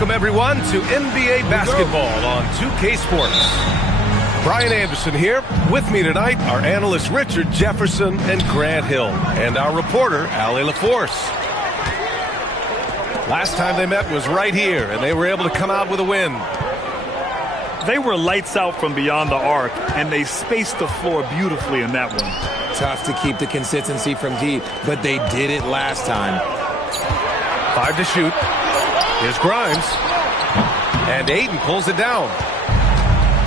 Welcome, everyone, to NBA basketball on 2K Sports. Brian Anderson here. With me tonight are analysts Richard Jefferson and Grant Hill, and our reporter, Allie LaForce. Last time they met was right here, and they were able to come out with a win. They were lights out from beyond the arc, and they spaced the floor beautifully in that one. Tough to keep the consistency from deep, but they did it last time. 5 to shoot. Here's Grimes. And Ayton pulls it down.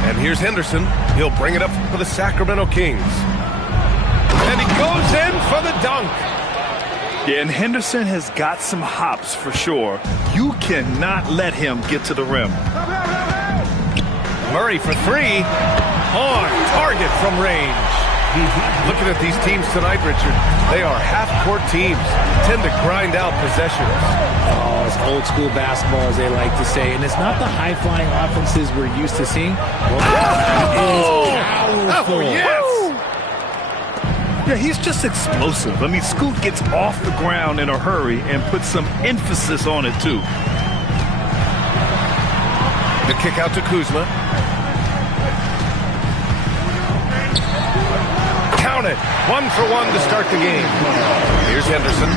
And here's Henderson. He'll bring it up for the Sacramento Kings. And he goes in for the dunk. Yeah, and Henderson has got some hops for sure. You cannot let him get to the rim. Murray for 3. On target from range. Looking at these teams tonight, Richard, they are half-court teams. Tend to grind out possessions. Oh, it's old school basketball, as they like to say. And it's not the high-flying offenses we're used to seeing. Well, powerful. Yes! Yeah, he's just explosive. I mean, Scoot gets off the ground in a hurry and puts some emphasis on it, too. The kick out to Kuzma. Count it. 1 for 1 to start the game. Here's Henderson.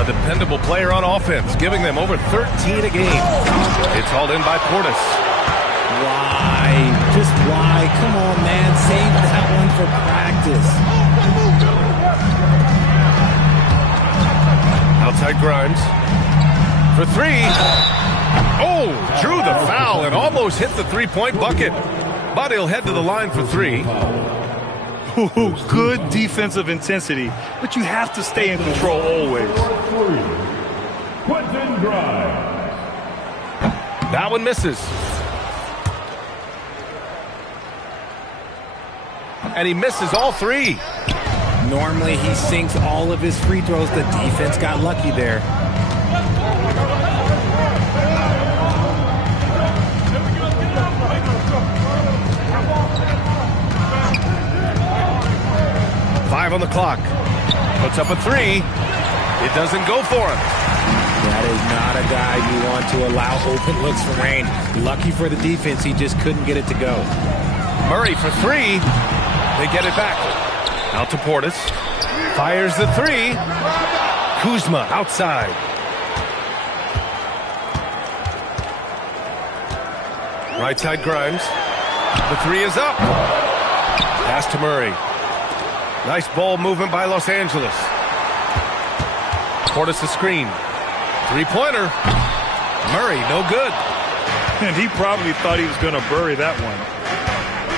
A dependable player on offense, giving them over 13 a game. It's hauled in by Portis. Why? Just why? Come on, man. Save that one for practice. Outside Grimes. For 3. Oh, drew the foul and almost hit the three-point bucket. But he'll head to the line for 3. Ooh, good defensive intensity, but you have to stay in control always. That one misses. And he misses all 3. Normally, he sinks all of his free throws. The defense got lucky there. Five on the clock. Puts up a 3. It doesn't go for him. That is not a guy you want to allow open looks for rain. Lucky for the defense, he just couldn't get it to go. Murray for 3. They get it back. Out to Portis. Fires the 3. Kuzma outside. Right side Grimes. The 3 is up. Pass to Murray. Nice ball movement by Los Angeles. Portis the screen. Three-pointer. Murray, no good. And he probably thought he was going to bury that one.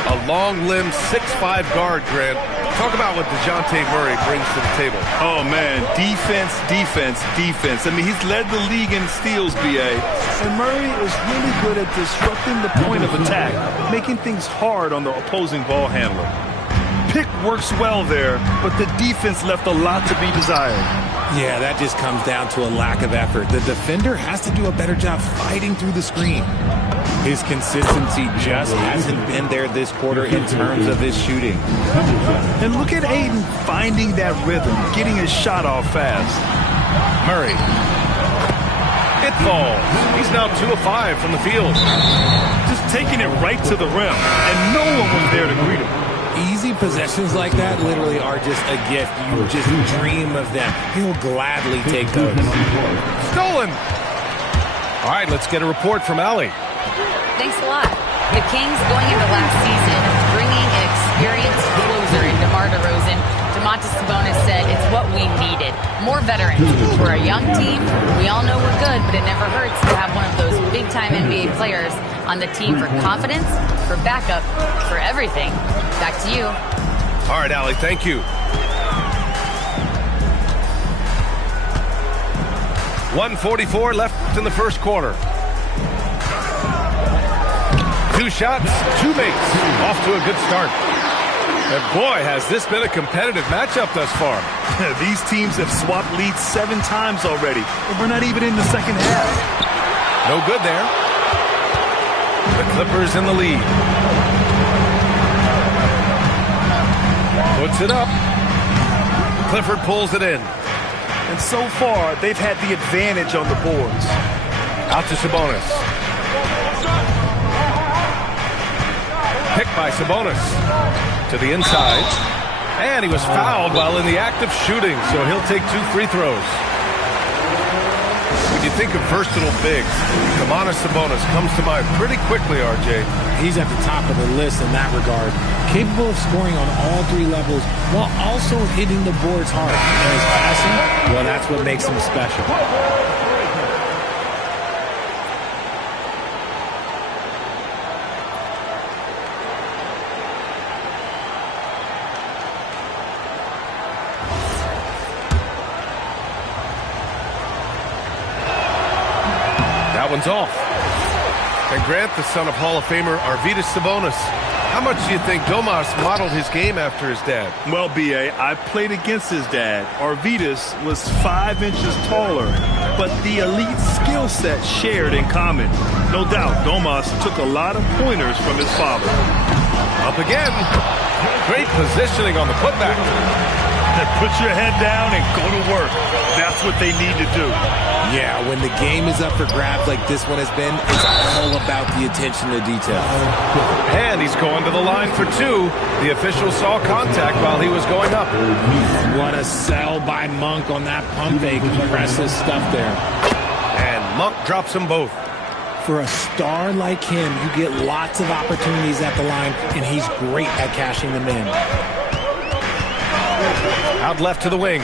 A long-limbed 6'5" guard, Grant. Talk about what DeJounte Murray brings to the table. Oh, man. Defense, defense, defense. I mean, he's led the league in steals, B.A. And Murray is really good at disrupting the point of attack, making things hard on the opposing ball handler. Pick works well there, but the defense left a lot to be desired. Yeah, that just comes down to a lack of effort. The defender has to do a better job fighting through the screen. His consistency just hasn't been there this quarter in terms of his shooting. And look at Ayton finding that rhythm, getting his shot off fast. Murray. It falls. He's now 2 of 5 from the field. Just taking it right to the rim, and no one was there to greet him. Easy possessions like that literally are just a gift. You just dream of them. He'll gladly take those. Stolen. All right, let's get a report from Allie. Thanks a lot. The Kings going into last season, bringing an experienced closer in DeMar DeRozan. Domantas Sabonis said it's what we needed. More veterans. We're a young team. We all know we're good, but it never hurts to have one of those big-time NBA players on the team for confidence, for backup, for everything. Back to you. All right, Allie, thank you. 1:44 left in the first quarter. 2 shots, 2 makes. Off to a good start. And boy, has this been a competitive matchup thus far. These teams have swapped leads 7 times already, and we're not even in the second half. No good there. The Clippers in the lead. Puts it up. Clifford pulls it in. And so far, they've had the advantage on the boards. Out to Sabonis. Picked by Sabonis. To the inside. And he was fouled while in the act of shooting, so he'll take 2 free throws. When you think of versatile bigs, Domantas Sabonis comes to mind pretty quickly, RJ. He's at the top of the list in that regard. Capable of scoring on all 3 levels while also hitting the boards hard. And his passing, well, that's what makes him special. That one's off. And Grant, the son of Hall of Famer Arvydas Sabonis. How much do you think Domas modeled his game after his dad? Well, B.A., I played against his dad. Arvydas was 5 inches taller, but the elite skill set shared in common. No doubt, Domas took a lot of pointers from his father. Up again. Great positioning on the putback. Put your head down and go to work. That's what they need to do. Yeah, when the game is up for grabs like this one has been, it's all about the attention to detail. And he's going to the line for 2. The official saw contact while he was going up. What a sell by Monk on that pump fake. Impressive stuff there. And Monk drops them both. For a star like him, you get lots of opportunities at the line, and he's great at cashing them in. Out left to the wing.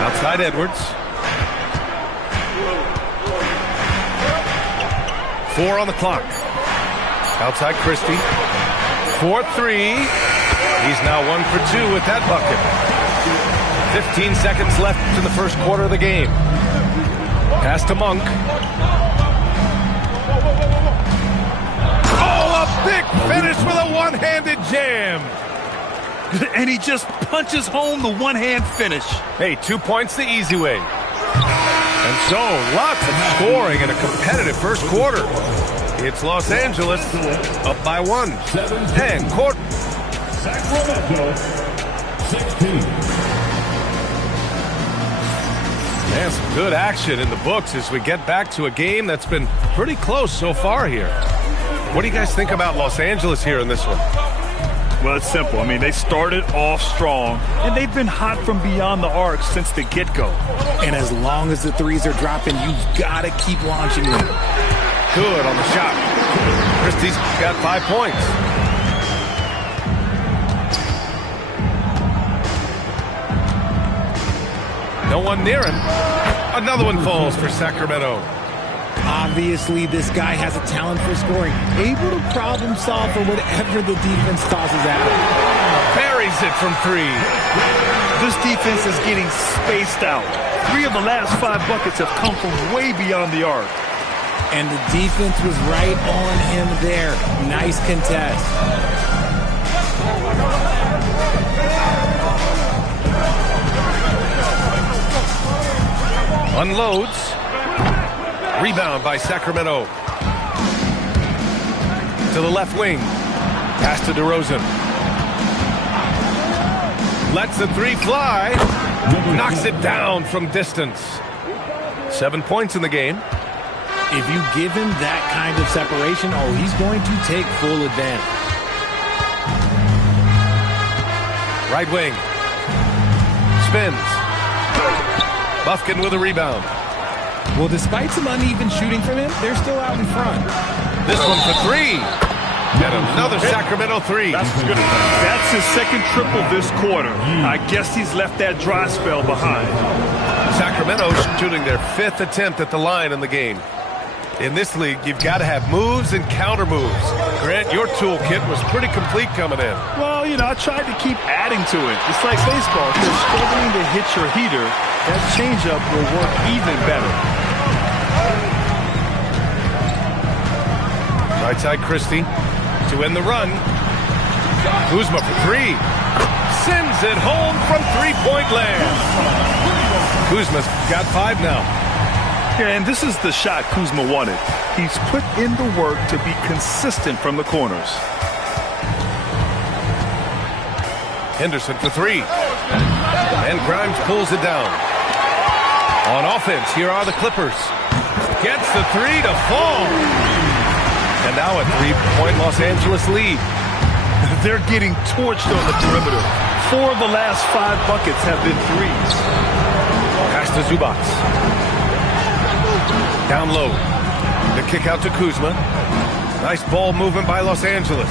Outside Edwards. 4 on the clock. Outside Christie. 4-3. He's now 1 for 2 with that bucket. 15 seconds left in the first quarter of the game. Pass to Monk. Oh, a big finish with a one-handed jam. And he just punches home the one-hand finish. Hey, 2 points the easy way. And so, lots of scoring in a competitive first quarter. It's Los Angeles up by 1. And court. Sacramento, 16. Man, some good action in the books as we get back to a game that's been pretty close so far here. What do you guys think about Los Angeles here in this one? Well, it's simple. I mean, they started off strong, and they've been hot from beyond the arc since the get-go. And as long as the threes are dropping, you've got to keep launching them. Good on the shot. Christie's got 5 points. No one near him. Another one falls for Sacramento. Obviously, this guy has a talent for scoring, able to problem solve for whatever the defense tosses at him. Buries it from 3. This defense is getting spaced out. 3 of the last 5 buckets have come from way beyond the arc. And the defense was right on him there. Nice contest. Unloads. Rebound by Sacramento. To the left wing. Pass to DeRozan. Lets the 3 fly. Knocks it down from distance. 7 points in the game. If you give him that kind of separation, oh, he's going to take full advantage. Right wing. Spins. Bufkin with a rebound. Well, despite some uneven shooting from him, they're still out in front. This one for 3. And another Sacramento 3. That's his second triple this quarter. I guess he's left that dry spell behind. Sacramento shooting their 5th attempt at the line in the game. In this league, you've got to have moves and counter moves. Grant, your toolkit was pretty complete coming in. Well, you know, I tried to keep adding to it. It's like baseball. If you're struggling to hit your heater, that changeup will work even better. Right side Christie to end the run. Kuzma for 3. Sends it home from 3-point land. Kuzma's got 5 now. Yeah, and this is the shot Kuzma wanted. He's put in the work to be consistent from the corners. Henderson for 3. And Grimes pulls it down. On offense, here are the Clippers. Gets the three to fall. And now a 3-point Los Angeles lead. They're getting torched on the perimeter. 4 of the last 5 buckets have been threes. Pass to Zubac. Down low. The kick out to Kuzma. Nice ball movement by Los Angeles.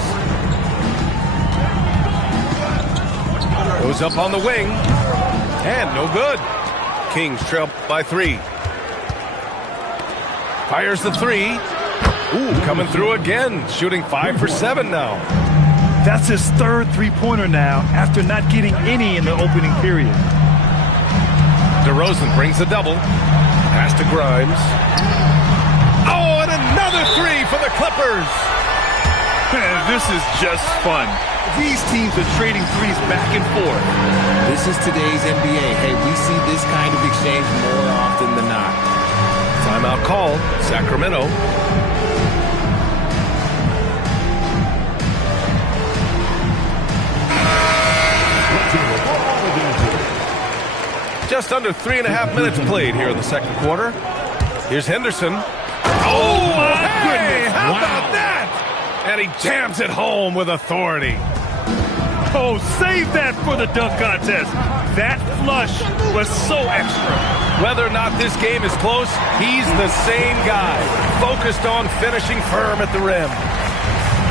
Goes up on the wing. And no good. Kings trail by 3. Fires the 3. Ooh, coming through again. Shooting 5 for 7 now. That's his 3rd three-pointer now after not getting any in the opening period. DeRozan brings the double. Pass to Grimes. Oh, and another 3 for the Clippers. This is just fun. These teams are trading threes back and forth. This is today's NBA. Hey, we see this kind of exchange more often than not. Timeout call, Sacramento. Just under 3.5 minutes played here in the second quarter. Here's Henderson. Oh, my goodness. How about that? And he jams it home with authority. Oh, save that for the dunk contest. That flush was so extra. Whether or not this game is close, he's the same guy, focused on finishing firm at the rim.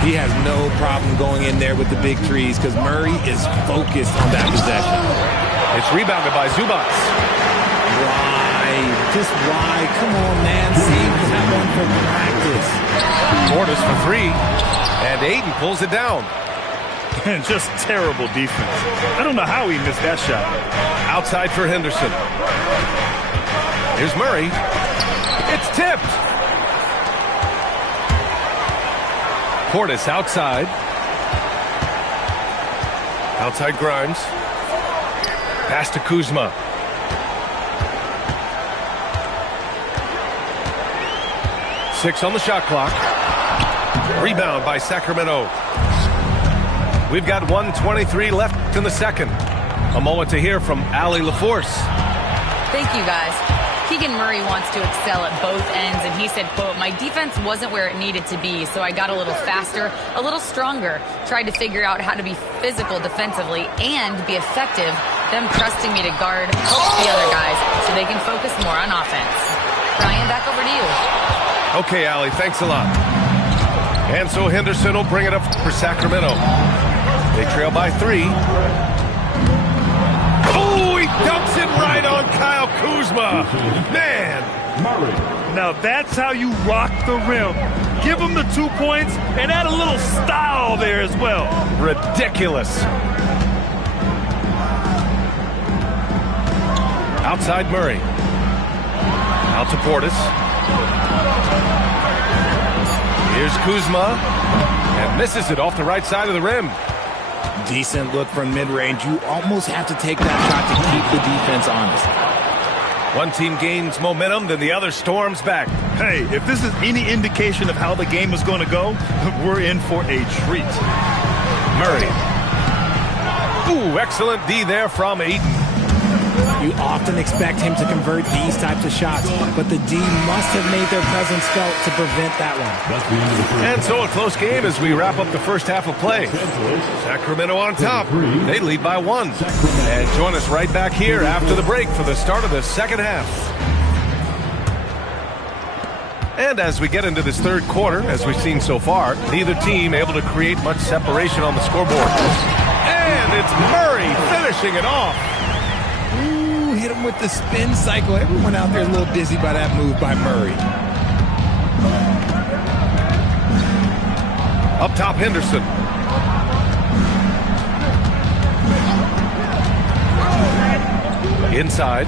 He has no problem going in there with the big threes because Murray is focused on that possession. It's rebounded by Zubac. Why? Just why? Come on, man. Save that one for practice. Portis for 3, and Ayton pulls it down. And just terrible defense. I don't know how he missed that shot. Outside for Henderson. Here's Murray. It's tipped. Portis outside. Outside Grimes. Pass to Kuzma. Six on the shot clock. Rebound by Sacramento. We've got 1:23 left in the second. A moment to hear from Allie LaForce. Thank you, guys. Keegan Murray wants to excel at both ends, and he said, quote, "My defense wasn't where it needed to be, so I got a little faster, a little stronger, tried to figure out how to be physical defensively and be effective, them trusting me to guard, help the other guys so they can focus more on offense." Ryan, back over to you. Okay, Allie, thanks a lot. And so Henderson will bring it up for Sacramento. They trail by 3. Oh, he dumps it right on Kyle Kuzma. Man. Now that's how you rock the rim. Give him the 2 points and add a little style there as well. Ridiculous. Outside Murray. Out to Portis. Here's Kuzma. And misses it off the right side of the rim. Decent look from mid-range. You almost have to take that shot to keep the defense honest. One team gains momentum, then the other storms back. Hey, if this is any indication of how the game is going to go, we're in for a treat. Murray. Ooh, excellent D there from Ayton. You often expect him to convert these types of shots, but the D must have made their presence felt to prevent that one. And so a close game as we wrap up the first half of play. Sacramento on top. They lead by 1. And join us right back here after the break for the start of the second half. And as we get into this third quarter, as we've seen so far, neither team able to create much separation on the scoreboard. And it's Murray finishing it off. Ooh, hit him with the spin cycle. Everyone out there is a little dizzy by that move by Murray. Up top, Henderson. Inside.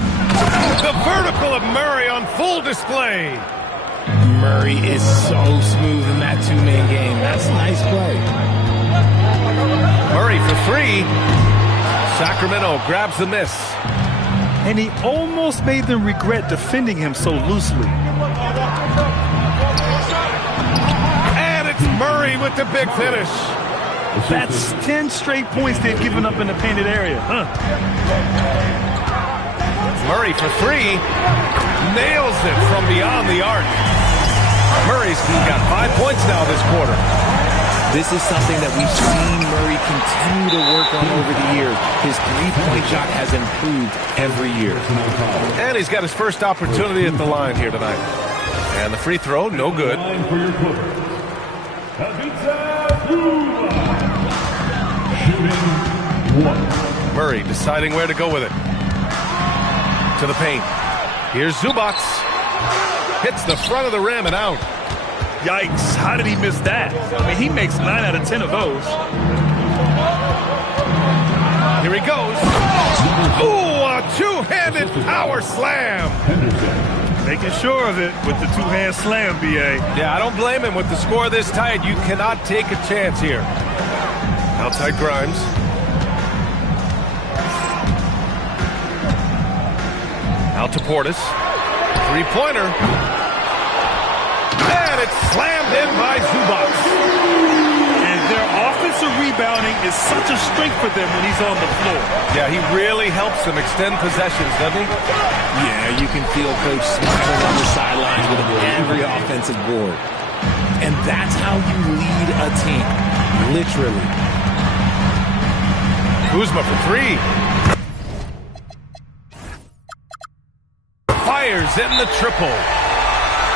The vertical of Murray on full display. Murray is so smooth in that two-man game. That's a nice play. Murray for 3. Sacramento grabs the miss. And he almost made them regret defending him so loosely. And it's Murray with the big finish. That's 10 straight points they've given up in the painted area, huh? Murray for three. Nails it from beyond the arc. Murray's got 5 points now this quarter. This is something that we've seen Murray continue to work on over the years. His three-point shot has improved every year. And he's got his first opportunity at the line here tonight. And the free throw, no good. Murray deciding where to go with it. To the paint. Here's Zubac. Hits the front of the rim and out. Yikes, how did he miss that? I mean, he makes 9 out of 10 of those. Here he goes. Ooh, a two-handed power slam. Making sure of it with the two-hand slam, B.A. Yeah, I don't blame him. With the score this tight, you cannot take a chance here. Outside Grimes. Out to Portis. Three-pointer. And it's slammed in by Zubac. And their offensive rebounding is such a strength for them when he's on the floor. Yeah, he really helps them extend possessions, doesn't he? Yeah, you can feel Coach smiling on the sidelines with every offensive board. And that's how you lead a team, literally. Kuzma for three. Fires in the triple.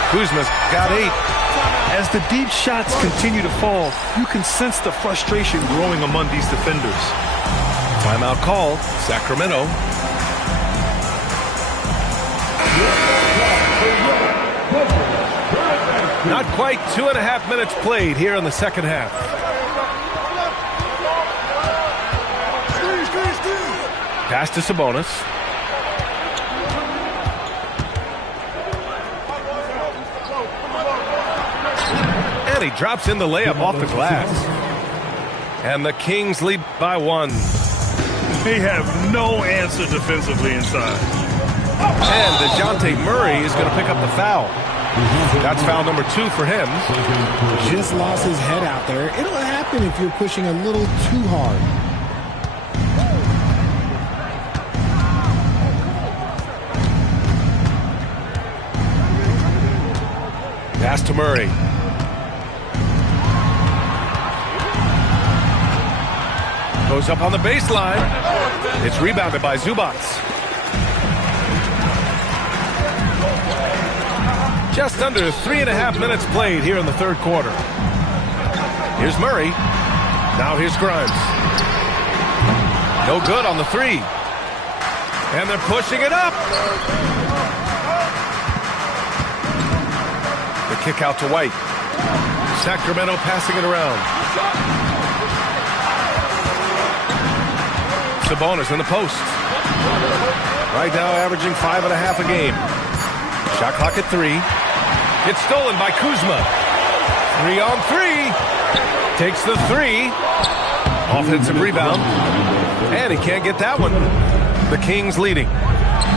Kuzma's got 8. As the deep shots continue to fall, you can sense the frustration growing among these defenders. Timeout call, Sacramento. Not quite 2.5 minutes played here in the second half. Pass to Sabonis. And he drops in the layup off the glass. And the Kings lead by 1. They have no answer defensively inside. And DeJounte Murray is going to pick up the foul. That's foul number 2 for him. Just lost his head out there. It'll happen if you're pushing a little too hard. Pass to Murray. Goes up on the baseline. It's rebounded by Zubac. Just under 3.5 minutes played here in the third quarter. Here's Murray. Now here's Grimes. No good on the 3. And they're pushing it up. The kick out to White. Sacramento passing it around. Sabonis in the post. Right now averaging 5.5 a game. Shot clock at 3. It's stolen by Kuzma. 3 on 3. Takes the 3. Offensive rebound. And he can't get that one. The Kings leading.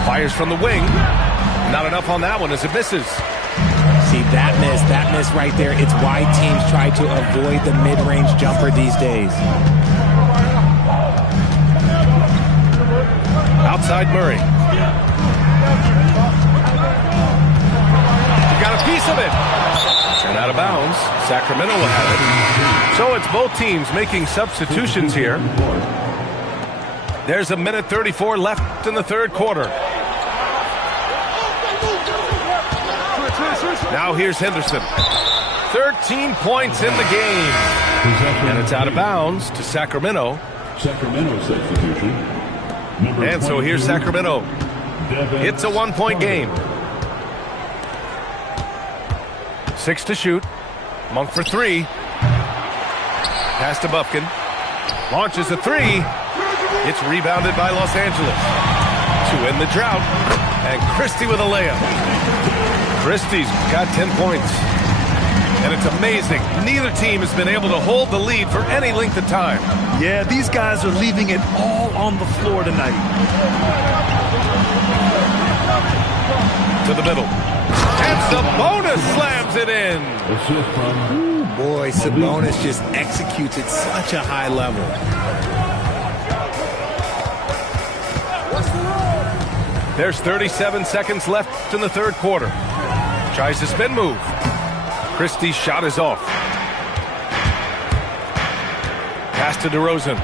Fires from the wing. Not enough on that one as it misses. See, that miss right there, it's why teams try to avoid the mid-range jumper these days. Outside Murray. He got a piece of it. And out of bounds. Sacramento will have it. So it's both teams making substitutions here. There's 1:34 left in the third quarter. Now here's Henderson. 13 points in the game. And it's out of bounds to Sacramento. Sacramento substitution. And so here's Sacramento. It's a 1-point game. 6 to shoot. Monk for 3. Pass to Bufkin. Launches a 3. It's rebounded by Los Angeles. To end the drought. And Christie with a layup. Christie's got 10 points. And it's amazing. Neither team has been able to hold the lead for any length of time. Yeah, these guys are leaving it all on the floor tonight. To the middle. And Sabonis slams it in. Ooh, boy, Sabonis just executes at such a high level. There's 37 seconds left in the third quarter. Tries to spin move. Christie's shot is off. Pass to DeRozan.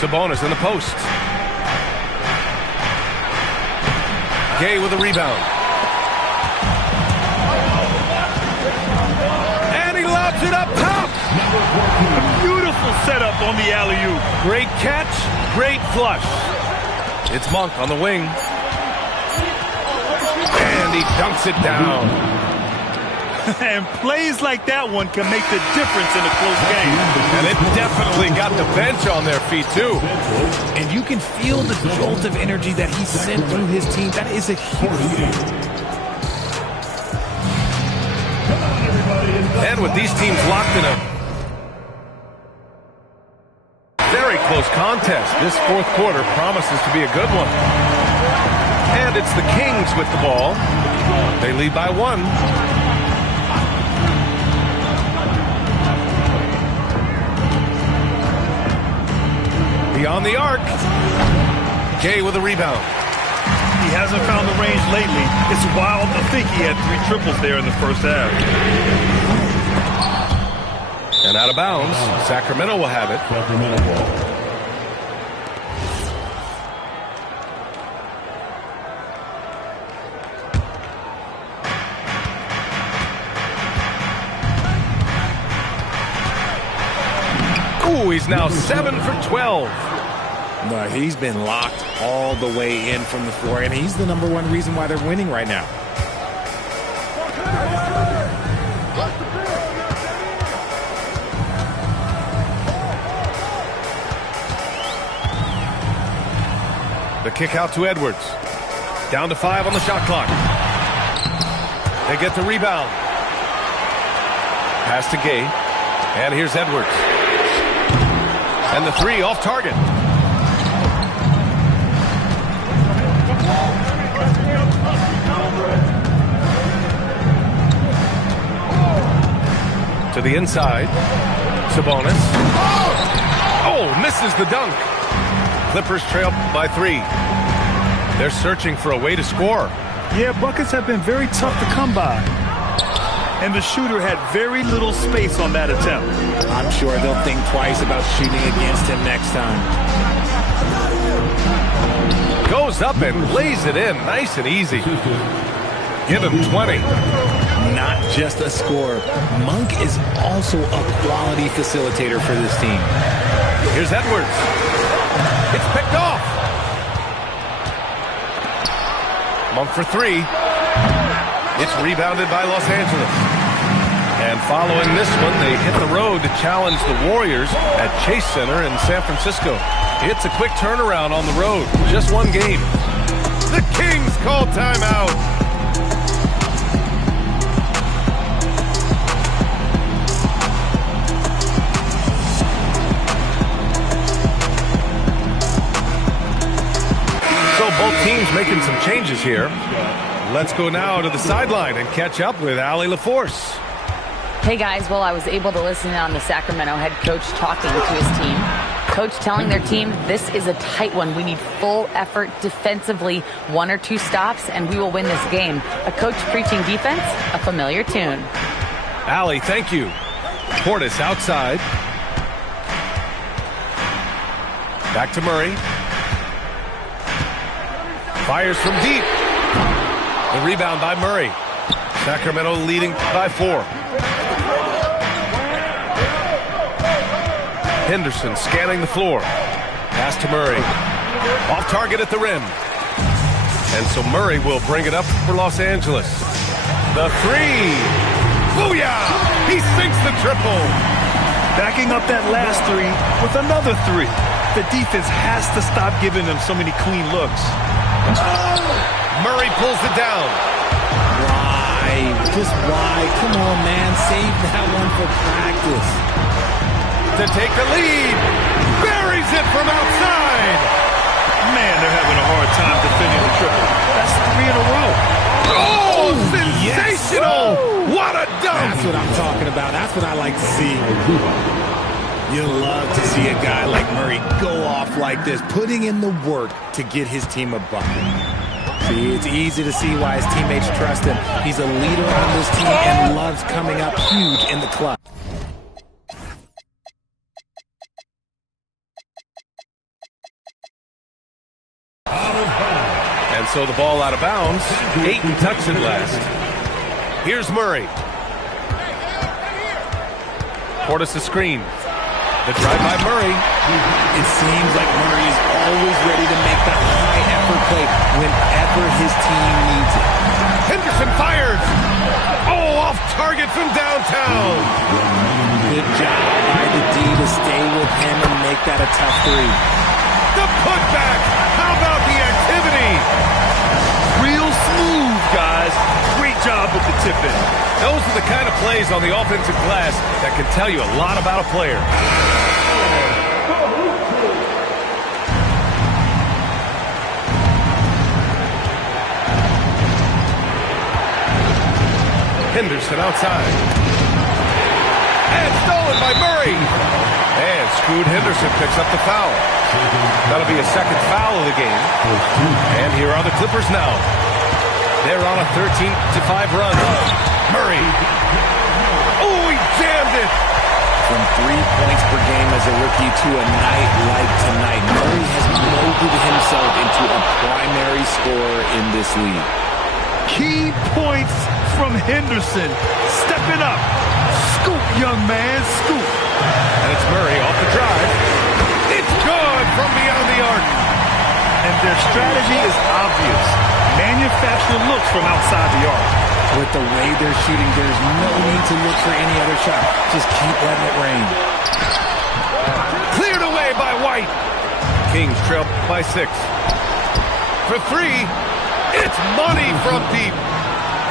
Sabonis in the post. Gay with a rebound. And he lobs it up top. A beautiful setup on the alley-oop. Great catch, great flush. It's Monk on the wing. And he dunks it down. And plays like that one can make the difference in a close game. And it definitely got the bench on their feet, too. And you can feel the jolt of energy that he sent through his team. That is a huge. And with these teams locked in a very close contest, this fourth quarter promises to be a good one. And it's the Kings with the ball. They lead by 1. Beyond the arc. Gay with a rebound. He hasn't found the range lately. It's wild to think he had 3 triples there in the first half. And out of bounds. Sacramento will have it. Sacramento ball. Ooh, he's now 7 for 12. No, he's been locked all the way in from the floor, and he's the #1 reason why they're winning right now. The kick out to Edwards. Down to 5 on the shot clock. They get the rebound. Pass to Gay. And here's Edwards. And the 3 off target. To the inside. Sabonis. Oh, misses the dunk. Clippers trail by 3. They're searching for a way to score. Yeah, buckets have been very tough to come by. And the shooter had very little space on that attempt. I'm sure they'll think twice about shooting against him next time. Goes up and lays it in nice and easy. Give him 20. Not just a scorer. Monk is also a quality facilitator for this team. Here's Edwards. It's picked off. Monk for 3. It's rebounded by Los Angeles. And following this one, they hit the road to challenge the Warriors at Chase Center in San Francisco. It's a quick turnaround on the road. Just 1 game. The Kings call timeout. So both teams making some changes here. Let's go now to the sideline and catch up with Allie LaForce. Hey guys, well, I was able to listen in on the Sacramento head coach talking to his team. Coach telling their team, this is a tight one. We need full effort defensively, 1 or 2 stops, and we will win this game. A coach preaching defense, a familiar tune. Allie, thank you. Portis outside. Back to Murray. Fires from deep. The rebound by Murray. Sacramento leading by 4. Henderson scanning the floor. Pass to Murray. Off target at the rim. And so Murray will bring it up for Los Angeles. The 3. Booyah! He sinks the triple. Backing up that last 3 with another 3. The defense has to stop giving them so many clean looks. Murray pulls it down. Why? Just why? Come on, man. Save that one for practice. To take the lead. Buries it from outside. Man, they're having a hard time defending the triple. That's 3 in a row. Oh, sensational. Yes. What a dunk. That's what I'm talking about. That's what I like to see. You love to see a guy like Murray go off like this, putting in the work to get his team a bucket. See, it's easy to see why his teammates trust him. He's a leader on this team and loves coming up huge in the clutch. And so the ball out of bounds. Ayton tucks it last. Here's Murray. Portis the screen. The drive by Murray. It seems like Murray is always ready to make that high-effort play whenever his team needs it. Henderson fires. Oh, off target from downtown. Good job by the D to stay with him and make that a tough three. The putback. How about the activity? Real smooth, guys. Great job with the tip-in. Those are the kind of plays on the offensive glass that can tell you a lot about a player. Henderson outside. And stolen by Murray. And Scoot Henderson picks up the foul. That'll be a second foul of the game. And here are the Clippers now. They're on a 13-5 run. Murray. Oh, he jammed it. From 3 points per game as a rookie to a night like tonight, Murray has molded himself into a primary scorer in this league. Key points from Henderson. Stepping up. Scoop, young man, scoop. And it's Murray off the drive. It's good from beyond the arc. And their strategy is obvious. Manufacture looks from outside the arc. With the way they're shooting, there's no need to look for any other shot. Just keep letting it rain. Cleared away by White. Kings trail by 6. For 3. It's money from deep.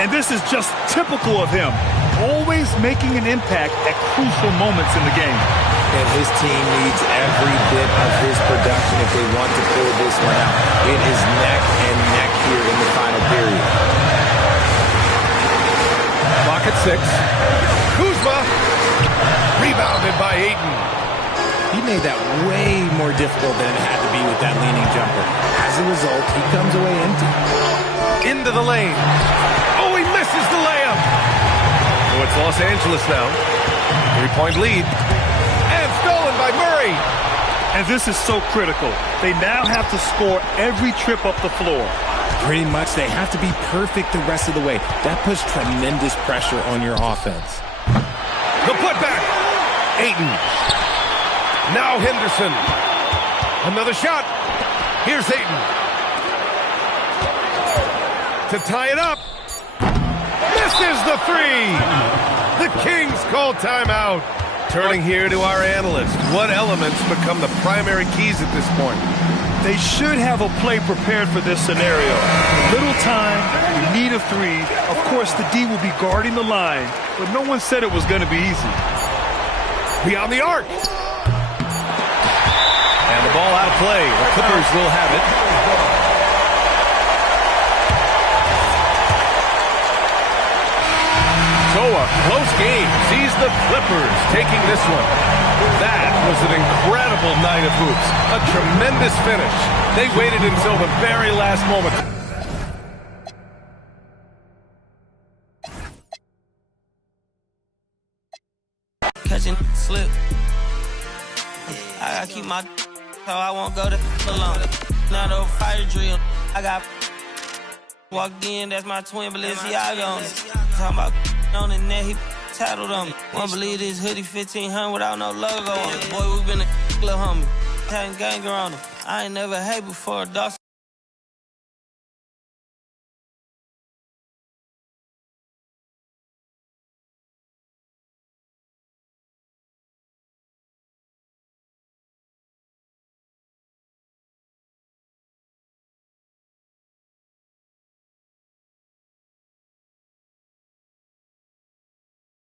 And this is just typical of him. Always making an impact at crucial moments in the game. And his team needs every bit of his production if they want to pull this one out. It is neck and neck here in the final period. Clock at 6. Kuzma. Rebounded by Ayton. He made that way more difficult than it had to be with that leaning jumper. As a result, he comes away empty. Into the lane. Oh, he misses the layup. So it's Los Angeles now. 3-point lead. And stolen by Murray. And this is so critical. They now have to score every trip up the floor. Pretty much, they have to be perfect the rest of the way. That puts tremendous pressure on your offense. The putback. Ayton. Now Henderson. Another shot. Here's Ayton. To tie it up. Misses the 3. The Kings call timeout. Turning here to our analyst. What elements become the primary keys at this point? They should have a play prepared for this scenario. Little time, we need a 3. Of course, the D will be guarding the line, but no one said it was going to be easy. Beyond the arc. And the ball out of play. The Clippers will have it. So a close game sees the Clippers taking this one. That was an incredible night of hoops. A tremendous finish. They waited until the very last moment. Catching slip. I gotta keep my so I won't go to alone. Not a fire drill. I got walked in, that's my twin Balenciaga on it. Talking about on the net, he tattled on me. Won't believe this hoodie 1500 without no logo on it. Boy, we been a little homie. Having ganger on him. I ain't never hate before, dog.